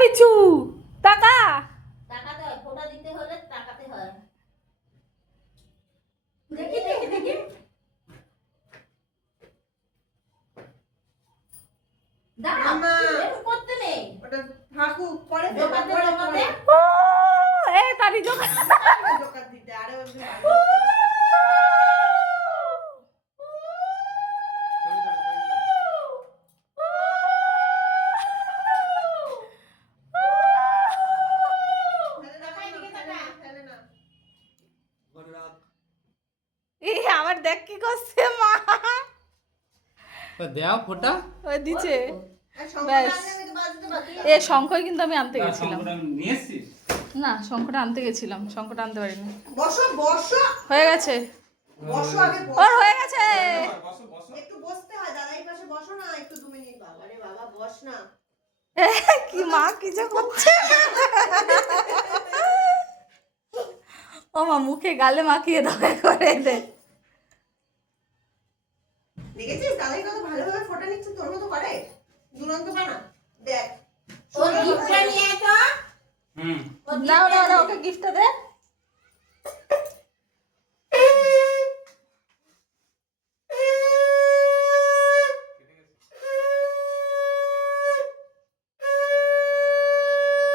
পিছু টাকা টাকাতে হয়, ফোঁটা দিতে হলে টাকাতে হয়। দেখি দেখি দেখি দাঁড়াও, এরকম করতে নেই। ওটা থাকুক, পরে জোকাতে পরে জোকাতে ও এ তারি জোকা জোকার দিতে আরে এই আবার দেখ কি করছে মা দেও ফোটা ওই দিছে ব্যাস এ শঙ্খই কিন্তু আমি আনতে গেছিলাম নিয়ে এসছিস না শঙ্খটা আনতে গেছিলাম শঙ্খটা আনতে পারিনি বসো বসো হয়ে গেছে বসো আগে ওর হয়ে গেছে বসো বসো একটু বসতে হয় দাদা এই পাশে বসো না একটু 2 মিনিট বাবা রে বাবা বস না এ, কি মা কি যে করছে ও মা মুখে গালে মাখিয়ে দয়া করে দে দেখেছিস দাদাই কত ভালোভাবে ফটো নিচ্ছে তোর মতো করে দুরন্ত বানা দেখ ওর গিফটটা নিয়ে আয় তো। হুম নাও নাও নাও ওকে গিফটটা দে